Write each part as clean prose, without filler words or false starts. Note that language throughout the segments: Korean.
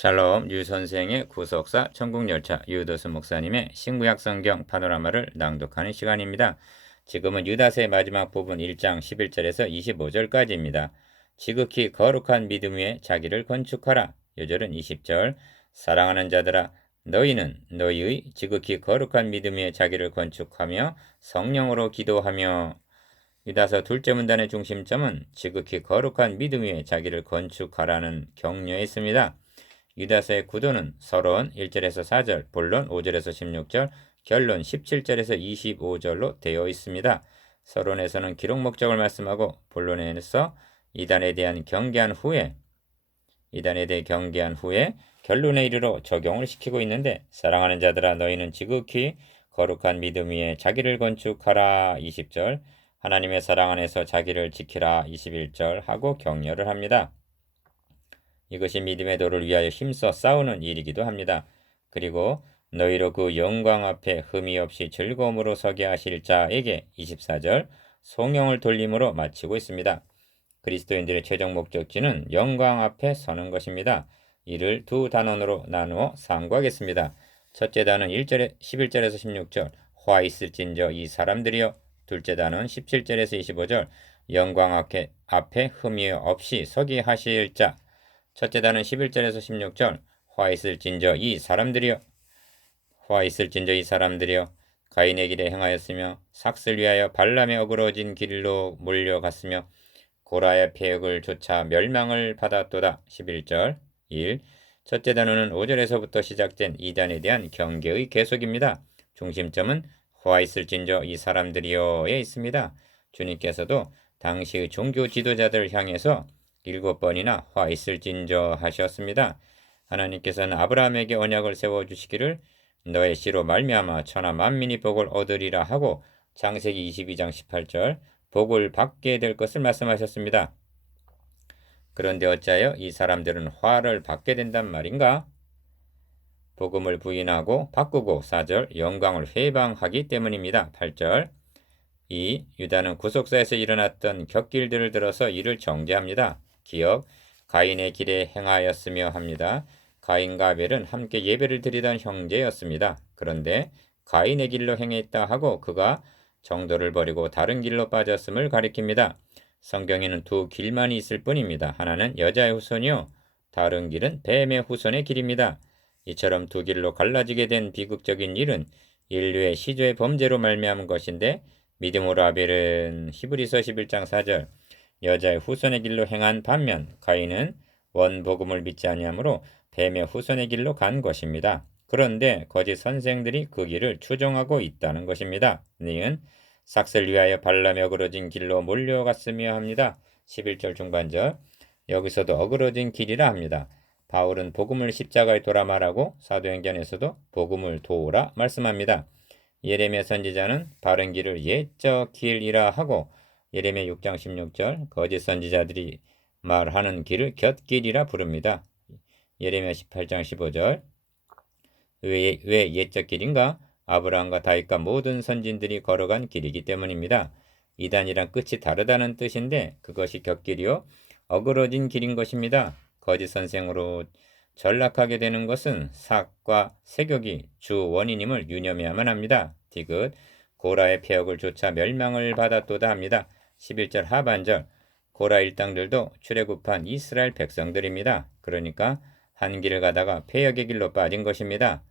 샬롬 유 선생의 구속사 천국열차 유도수 목사님의 신구약 성경 파노라마를 낭독하는 시간입니다. 지금은 유다서의 마지막 부분 1장 11절에서 25절까지입니다. 지극히 거룩한 믿음 위에 자기를 건축하라. 요절은 20절. 사랑하는 자들아 너희는 너희의 지극히 거룩한 믿음 위에 자기를 건축하며 성령으로 기도하며. 유다서 둘째 문단의 중심점은 지극히 거룩한 믿음 위에 자기를 건축하라는 격려에 있습니다. 유다서의 구도는 서론 1절에서 4절, 본론 5절에서 16절, 결론 17절에서 25절로 되어 있습니다. 서론에서는 기록 목적을 말씀하고 본론에서 이단에 대해 경계한 후에 결론에 이르러 적용을 시키고 있는데, 사랑하는 자들아 너희는 지극히 거룩한 믿음 위에 자기를 건축하라 20절, 하나님의 사랑 안에서 자기를 지키라 21절 하고 격려를 합니다. 이것이 믿음의 도를 위하여 힘써 싸우는 일이기도 합니다. 그리고 너희로 그 영광 앞에 흠이 없이 즐거움으로 서게 하실 자에게 24절 송영을 돌림으로 마치고 있습니다. 그리스도인들의 최종 목적지는 영광 앞에 서는 것입니다. 이를 두 단원으로 나누어 상고하겠습니다. 첫째 단원 11절에서 16절 화 있을진저 이 사람들이여. 둘째 단원 17절에서 25절 영광 앞에 흠이 없이 서게 하실 자. 첫째 단은 11절에서 16절 화 있을진저 이 사람들이여. 가인의 길에 행하였으며 삭슬 위하여 발람에 어그러진 길로 몰려갔으며 고라의 폐역을 쫓아 멸망을 받았도다. 11절 1. 첫째 단어는 5절에서부터 시작된 이단에 대한 경계의 계속입니다. 중심점은 화 있을진저 이 사람들이여에 있습니다. 주님께서도 당시의 종교 지도자들을 향해서 7번이나 화 있을진저 하셨습니다. 하나님께서는 아브라함에게 언약을 세워주시기를 너의 씨로 말미암아 천하 만민이 복을 얻으리라 하고 창세기 22장 18절 복을 받게 될 것을 말씀하셨습니다. 그런데 어찌하여 이 사람들은 화를 받게 된단 말인가? 복음을 부인하고 바꾸고 4절 영광을 회방하기 때문입니다. 8절 2. 유다는 구속사에서 일어났던 격길들을 들어서 이를 정죄합니다. 기억 가인의 길에 행하였으며 합니다. 가인과 아벨은 함께 예배를 드리던 형제였습니다. 그런데 가인의 길로 행했다 하고 그가 정도를 버리고 다른 길로 빠졌음을 가리킵니다. 성경에는 두 길만이 있을 뿐입니다. 하나는 여자의 후손이요, 다른 길은 뱀의 후손의 길입니다. 이처럼 두 길로 갈라지게 된 비극적인 일은 인류의 시조의 범죄로 말미암은 것인데, 믿음으로 아벨은 히브리서 11장 4절 여자의 후손의 길로 행한 반면 가인은 원복음을 믿지 아니하므로 뱀의 후손의 길로 간 것입니다. 그런데 거짓 선생들이 그 길을 추종하고 있다는 것입니다. 니은 삭슬 위하여 발람에 어그러진 길로 몰려갔으며 합니다. 11절 중반절 여기서도 어그러진 길이라 합니다. 바울은 복음을 십자가에 도라 말하고 사도행전에서도 복음을 도우라 말씀합니다. 예레미야 선지자는 바른 길을 옛적 길이라 하고 예레미야 6장 16절 거짓 선지자들이 말하는 길을 곁길이라 부릅니다. 예레미야 18장 15절 왜 옛적 길인가? 아브라함과 다윗과 모든 선진들이 걸어간 길이기 때문입니다. 이단이란 끝이 다르다는 뜻인데 그것이 곁길이요 어그러진 길인 것입니다. 거짓 선생으로 전락하게 되는 것은 삭과 세격이 주 원인임을 유념해야만 합니다. 디귿 고라의 폐역을 쫓아 멸망을 받았도다 합니다. 11절 하반절 고라 일당들도 출애굽한 이스라엘 백성들입니다. 그러니까 한 길을 가다가 폐역의 길로 빠진 것입니다.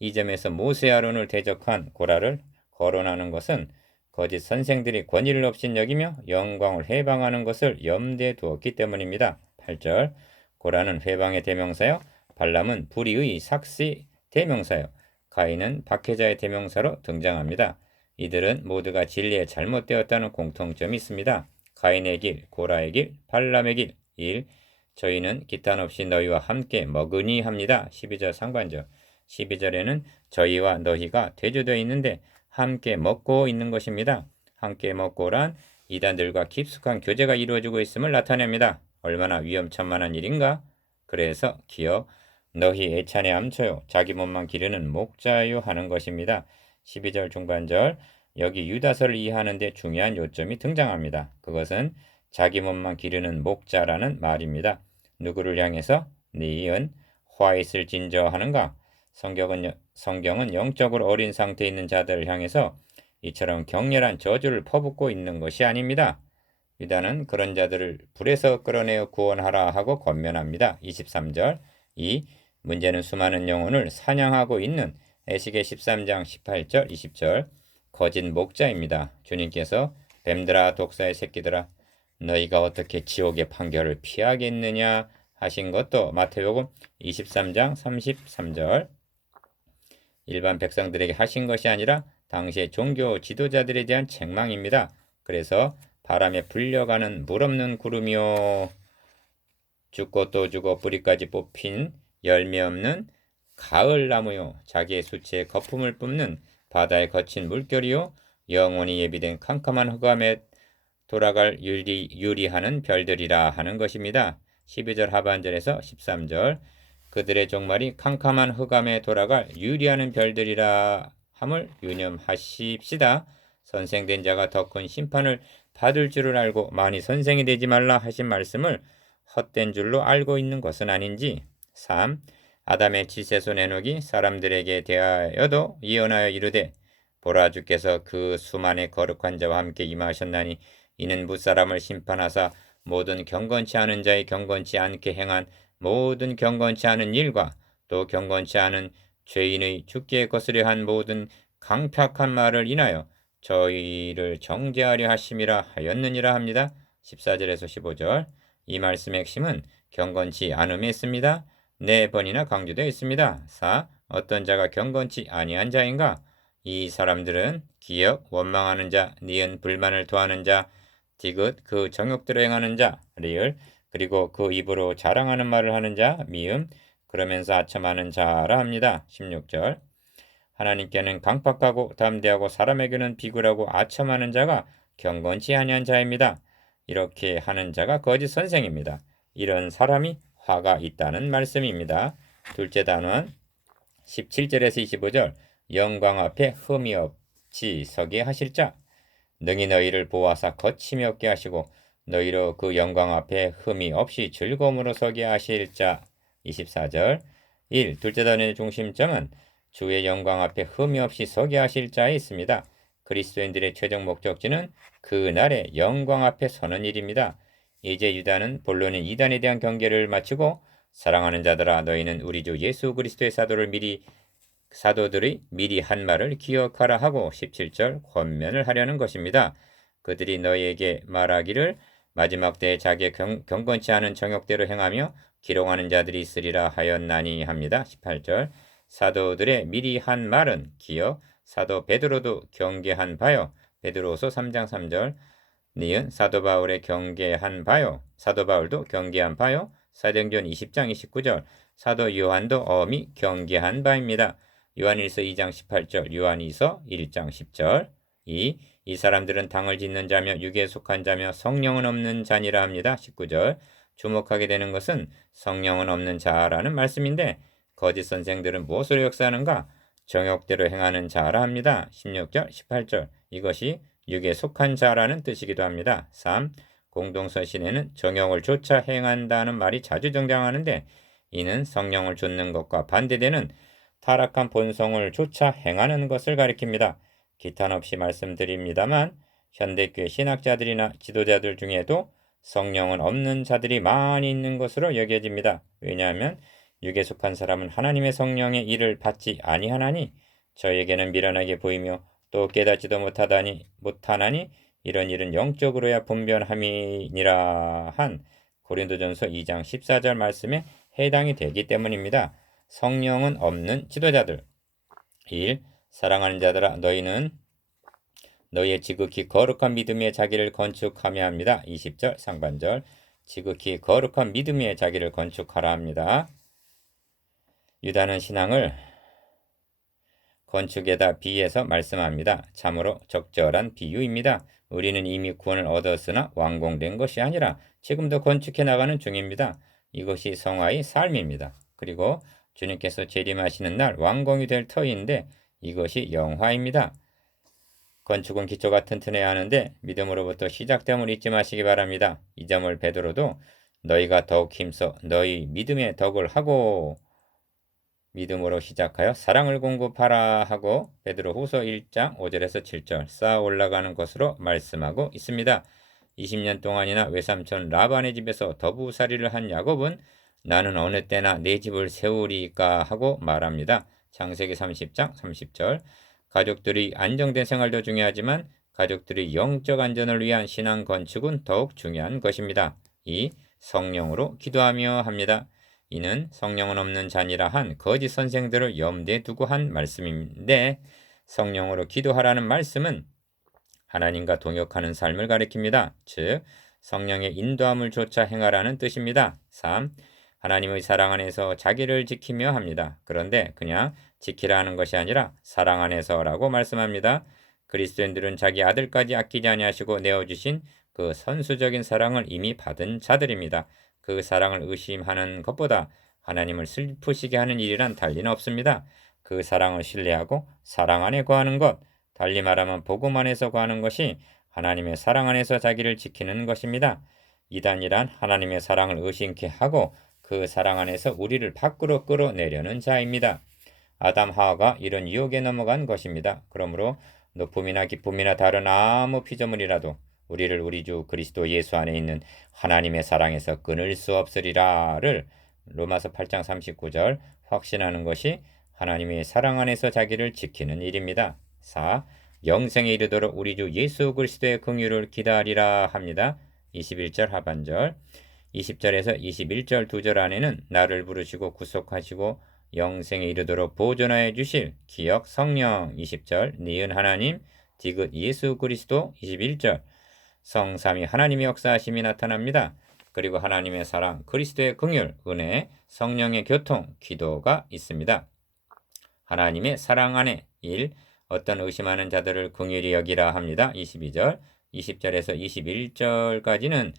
이 점에서 모세 아론을 대적한 고라를 거론하는 것은 거짓 선생들이 권위를 없인 여기며 영광을 회방하는 것을 염두에 두었기 때문입니다. 8절 고라는 회방의 대명사요, 발람은 불의의 삭시 대명사요, 가인은 박해자의 대명사로 등장합니다. 이들은 모두가 진리에 잘못되었다는 공통점이 있습니다. 가인의 길, 고라의 길, 발람의 길. 1. 저희는 기탄 없이 너희와 함께 먹으니 합니다. 12절 상반절 12절에는 저희와 너희가 대조되어 있는데 함께 먹고 있는 것입니다. 함께 먹고란 이단들과 깊숙한 교제가 이루어지고 있음을 나타냅니다. 얼마나 위험천만한 일인가? 그래서 기억 너희 애찬에 암초요 자기 몸만 기르는 목자요 하는 것입니다. 12절 중반절 여기 유다서를 이해하는 데 중요한 요점이 등장합니다. 그것은 자기 몸만 기르는 목자라는 말입니다. 누구를 향해서? 니은 화 있을진저 하는가? 성경은 영적으로 어린 상태에 있는 자들을 향해서 이처럼 격렬한 저주를 퍼붓고 있는 것이 아닙니다. 유다는 그런 자들을 불에서 끌어내어 구원하라 하고 권면합니다. 23절. 이 문제는 수많은 영혼을 사냥하고 있는 에스겔 13장 18절 20절 거짓 목자입니다. 주님께서 뱀들아 독사의 새끼들아 너희가 어떻게 지옥의 판결을 피하겠느냐 하신 것도 마태복음 23장 33절 일반 백성들에게 하신 것이 아니라 당시의 종교 지도자들에 대한 책망입니다. 그래서 바람에 불려가는 물 없는 구름이요 죽고 또 죽어 뿌리까지 뽑힌 열매 없는 가을나무요 자기의 수치에 거품을 뿜는 바다의 거친 물결이요 영원히 예비된 캄캄한 흑암에 돌아갈 유리하는 별들이라 하는 것입니다. 12절 하반절에서 13절 그들의 종말이 캄캄한 흑암에 돌아갈 유리하는 별들이라 함을 유념하십시다. 선생된 자가 더 큰 심판을 받을 줄을 알고 많이 선생이 되지 말라 하신 말씀을 헛된 줄로 알고 있는 것은 아닌지. 3. 아담의 지세손 에녹이 사람들에게 대하여도 예언하여 이르되 보라 주께서 그 수만의 거룩한 자와 함께 임하셨나니 이는 무사람을 심판하사 모든 경건치 않은 자의 경건치 않게 행한 모든 경건치 않은 일과 또 경건치 않은 죄인의 죽게 거스려 한 모든 강팍한 말을 인하여 저희를 정죄하려 하심이라 하였느니라 합니다. 14절에서 15절 이 말씀의 핵심은 경건치 않음에 있습니다. 4번이나 강조되어 있습니다. 4. 어떤 자가 경건치 아니한 자인가? 이 사람들은 기역, 원망하는 자, 니은, 불만을 토하는 자, 디귿, 그 정욕대로 행하는 자, 리을, 그리고 그 입으로 자랑하는 말을 하는 자, 미음, 그러면서 아첨하는 자라 합니다. 16절 하나님께는 강팍하고 담대하고 사람에게는 비굴하고 아첨하는 자가 경건치 아니한 자입니다. 이렇게 하는 자가 거짓 선생입니다. 이런 사람이 화가 있다는 말씀입니다. 둘째 단원 17절에서 25절 영광 앞에 흠이 없이 서게 하실 자 능히 너희를 보아사 거침이 없게 하시고 너희로 그 영광 앞에 흠이 없이 즐거움으로 서게 하실 자 24절 1. 둘째 단원의 중심점은 주의 영광 앞에 흠이 없이 서게 하실 자에 있습니다. 그리스도인들의 최종 목적지는 그날의 영광 앞에 서는 일입니다. 이제 유다는 본론인 이단에 대한 경계를 마치고 사랑하는 자들아 너희는 우리 주 예수 그리스도의 사도들의 미리 한 말을 기억하라 하고 17절 권면을 하려는 것입니다. 그들이 너희에게 말하기를 마지막 때에 자기의 경건치 않은 정욕대로 행하며 기롱하는 자들이 있으리라 하였나니 합니다. 18절 사도들의 미리 한 말은 기억 사도 베드로도 경계한 바요. 베드로서 3장 3절 니은 사도 바울의 경계한 바요. 사도 바울도 경계한 바요. 사도행전 20장 29절 사도 요한도 엄히 경계한 바입니다. 요한일서 2장 18절 요한이서 1장 10절 이 사람들은 당을 짓는 자며 육에 속한 자며 성령은 없는 자니라 합니다. 19절 주목하게 되는 것은 성령은 없는 자라는 말씀인데 거짓 선생들은 무엇으로 역사하는가? 정욕대로 행하는 자라 합니다. 16절 18절 이것이 육에 속한 자라는 뜻이기도 합니다. 3. 공동서신에는 정욕을 쫓아 행한다는 말이 자주 등장하는데 이는 성령을 좇는 것과 반대되는 타락한 본성을 쫓아 행하는 것을 가리킵니다. 기탄 없이 말씀드립니다만 현대교회 신학자들이나 지도자들 중에도 성령은 없는 자들이 많이 있는 것으로 여겨집니다. 왜냐하면 육에 속한 사람은 하나님의 성령의 일을 받지 아니하나니 저에게는 미련하게 보이며 또 깨닫지도 못하나니 이런 일은 영적으로야 분별함이니라 한 고린도전서 2장 14절 말씀에 해당이 되기 때문입니다. 성령은 없는 지도자들 1. 사랑하는 자들아 너희는 너희의 지극히 거룩한 믿음에 자기를 건축하며 합니다. 20절 상반절 지극히 거룩한 믿음에 자기를 건축하라 합니다. 유다는 신앙을 건축에다 비해서 말씀합니다. 참으로 적절한 비유입니다. 우리는 이미 구원을 얻었으나 완공된 것이 아니라 지금도 건축해 나가는 중입니다. 이것이 성화의 삶입니다. 그리고 주님께서 재림하시는 날 완공이 될 터인데 이것이 영화입니다. 건축은 기초가 튼튼해야 하는데 믿음으로부터 시작됨을 잊지 마시기 바랍니다. 이 점을 베드로도 너희가 더욱 힘써 너희 믿음의 덕을 하고 믿음으로 시작하여 사랑을 공급하라 하고 베드로후서 1장 5절에서 7절 쌓아 올라가는 것으로 말씀하고 있습니다. 20년 동안이나 외삼촌 라반의 집에서 더부살이를 한 야곱은 나는 어느 때나 내 집을 세우리까 하고 말합니다. 창세기 30장 30절. 가족들이 안정된 생활도 중요하지만 가족들의 영적 안전을 위한 신앙 건축은 더욱 중요한 것입니다. 이 성령으로 기도하며 합니다. 이는 성령은 없는 자니라 한 거짓 선생들을 염두에 두고 한 말씀인데 성령으로 기도하라는 말씀은 하나님과 동역하는 삶을 가리킵니다. 즉 성령의 인도함을 조차 행하라는 뜻입니다. 3. 하나님의 사랑 안에서 자기를 지키며 합니다. 그런데 그냥 지키라 하는 것이 아니라 사랑 안에서라고 말씀합니다. 그리스도인들은 자기 아들까지 아끼지 아니하시고 내어주신 그 선수적인 사랑을 이미 받은 자들입니다. 그 사랑을 의심하는 것보다 하나님을 슬프시게 하는 일이란 달리는 없습니다. 그 사랑을 신뢰하고 사랑 안에 거하는 것, 달리 말하면 복음 안에서 거하는 것이 하나님의 사랑 안에서 자기를 지키는 것입니다. 이단이란 하나님의 사랑을 의심케 하고 그 사랑 안에서 우리를 밖으로 끌어내려는 자입니다. 아담 하와가 이런 유혹에 넘어간 것입니다. 그러므로 높음이나 기쁨이나 다른 아무 피조물이라도 우리를 우리 주 그리스도 예수 안에 있는 하나님의 사랑에서 끊을 수 없으리라를 로마서 8장 39절 확신하는 것이 하나님의 사랑 안에서 자기를 지키는 일입니다. 4. 영생에 이르도록 우리 주 예수 그리스도의 긍휼을 기다리라 합니다. 21절 하반절 20절에서 21절 2절 안에는 나를 부르시고 구속하시고 영생에 이르도록 보존하여 주실 기억 성령 20절 니은 하나님 디귿 예수 그리스도 21절 성삼위 하나님의 역사하심이 나타납니다. 그리고 하나님의 사랑 그리스도의 긍휼 은혜 성령의 교통 기도가 있습니다. 하나님의 사랑 안에 1. 어떤 의심하는 자들을 긍휼히 여기라 합니다. 22절 20절에서 21절까지는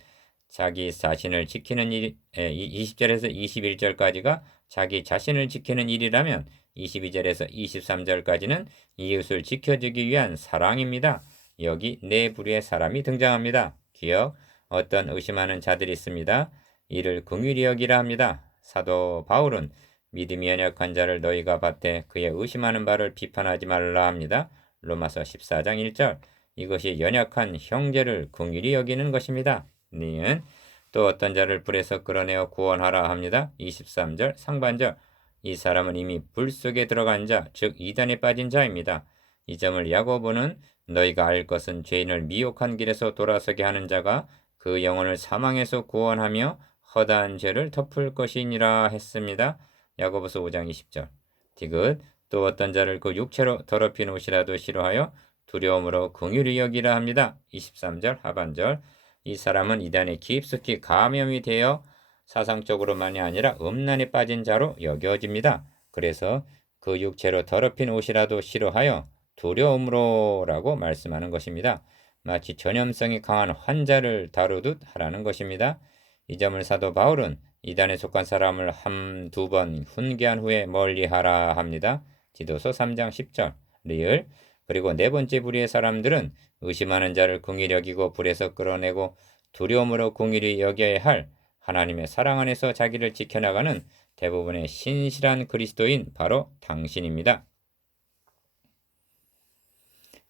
자기 자신을 지키는 일 20절에서 21절까지가 자기 자신을 지키는 일이라면 22절에서 23절까지는 이웃을 지켜주기 위한 사랑입니다. 여기 네 부류의 사람이 등장합니다. 기억 어떤 의심하는 자들이 있습니다. 이를 긍휼히 여기라 합니다. 사도 바울은 믿음이 연약한 자를 너희가 받되 그의 의심하는 바를 비판하지 말라 합니다. 로마서 14장 1절 이것이 연약한 형제를 긍휼히 여기는 것입니다. 니은 또 어떤 자를 불에서 끌어내어 구원하라 합니다. 23절 상반절 이 사람은 이미 불 속에 들어간 자, 즉 이단에 빠진 자입니다. 이 점을 야고보는 너희가 알 것은 죄인을 미혹한 길에서 돌아서게 하는 자가 그 영혼을 사망에서 구원하며 허다한 죄를 덮을 것이니라 했습니다. 야고보서 5장 20절 디귿 또 어떤 자를 그 육체로 더럽힌 옷이라도 싫어하여 두려움으로 긍휼히 여기라 합니다. 23절 하반절 이 사람은 이단에 깊숙이 감염이 되어 사상적으로만이 아니라 음란에 빠진 자로 여겨집니다. 그래서 그 육체로 더럽힌 옷이라도 싫어하여 두려움으로라고 말씀하는 것입니다. 마치 전염성이 강한 환자를 다루듯 하라는 것입니다. 이 점을 사도 바울은 이단에 속한 사람을 한두 번 훈계한 후에 멀리하라 합니다. 디도서 3장 10절 리을 그리고 네 번째 부류의 사람들은 의심하는 자를 긍휼히 여기고 불에서 끌어내고 두려움으로 긍휼히 여겨야 할 하나님의 사랑 안에서 자기를 지켜나가는 대부분의 신실한 그리스도인 바로 당신입니다.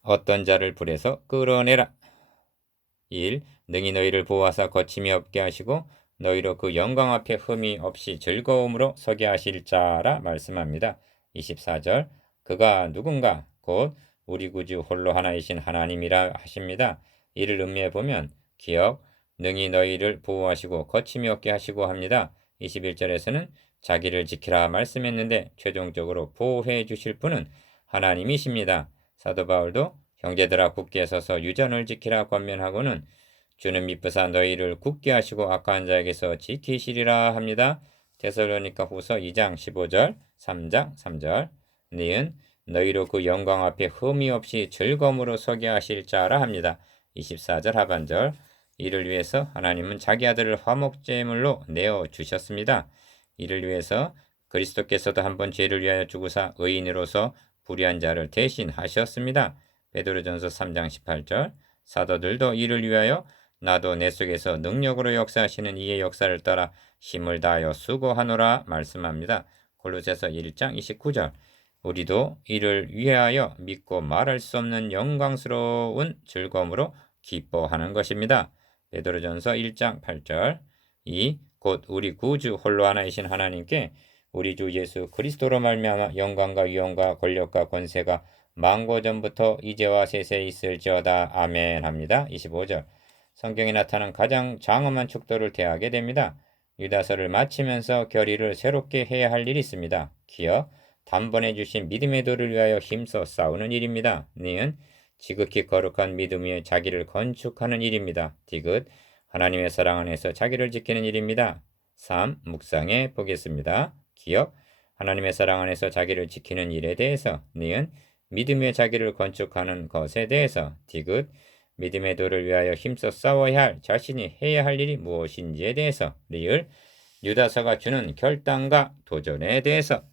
어떤 자를 불에서 끌어내라. 1. 능히 너희를 보호하사 거침이 없게 하시고 너희로 그 영광 앞에 흠이 없이 즐거움으로 서게 하실 자라 말씀합니다. 24절 그가 누군가 곧 우리 구주 홀로 하나이신 하나님이라 하십니다. 이를 음미해 보면 기억 능히 너희를 보호하시고 거침이 없게 하시고 합니다. 21절에서는 자기를 지키라 말씀했는데 최종적으로 보호해 주실 분은 하나님이십니다. 사도 바울도 형제들아 굳게 서서 유전을 지키라 권면하고는 주는 미쁘사 너희를 굳게 하시고 악한 자에게서 지키시리라 합니다. 데살로니가 후서 2장 15절 3장 3절 니은 너희로 그 영광 앞에 흠이 없이 즐거움으로 서게 하실 자라 합니다. 24절 하반절 이를 위해서 하나님은 자기 아들을 화목제물로 내어 주셨습니다. 이를 위해서 그리스도께서도 한번 죄를 위하여 죽으사 의인으로서 불의한 자를 대신하셨습니다. 베드로전서 3장 18절 사도들도 이를 위하여 나도 내 속에서 능력으로 역사하시는 이의 역사를 따라 힘을 다하여 수고하노라 말씀합니다. 골로새서 1장 29절. 우리도 이를 위하여 믿고 말할 수 없는 영광스러운 즐거움으로 기뻐하는 것입니다. 베드로전서 1장 8절. 2. 곧 우리 구주 홀로 하나이신 하나님께 우리 주 예수 그리스도로 말미암아 영광과 위엄과 권력과 권세가 만고 전부터 이제와 세세 있을지어다. 아멘 합니다. 25절. 성경에 나타난 가장 장엄한 축도를 대하게 됩니다. 유다서를 마치면서 결의를 새롭게 해야 할 일이 있습니다. 기어 단번에 주신 믿음의 도를 위하여 힘써 싸우는 일입니다. 니은 지극히 거룩한 믿음 위에 자기를 건축하는 일입니다. 디귿 하나님의 사랑 안에서 자기를 지키는 일입니다. 3. 묵상해 보겠습니다. 기억 하나님의 사랑 안에서 자기를 지키는 일에 대해서. 니은 믿음의 자기를 건축하는 것에 대해서. 디귿 믿음의 도를 위하여 힘써 싸워야 할 자신이 해야 할 일이 무엇인지에 대해서. 리을 유다서가 주는 결단과 도전에 대해서.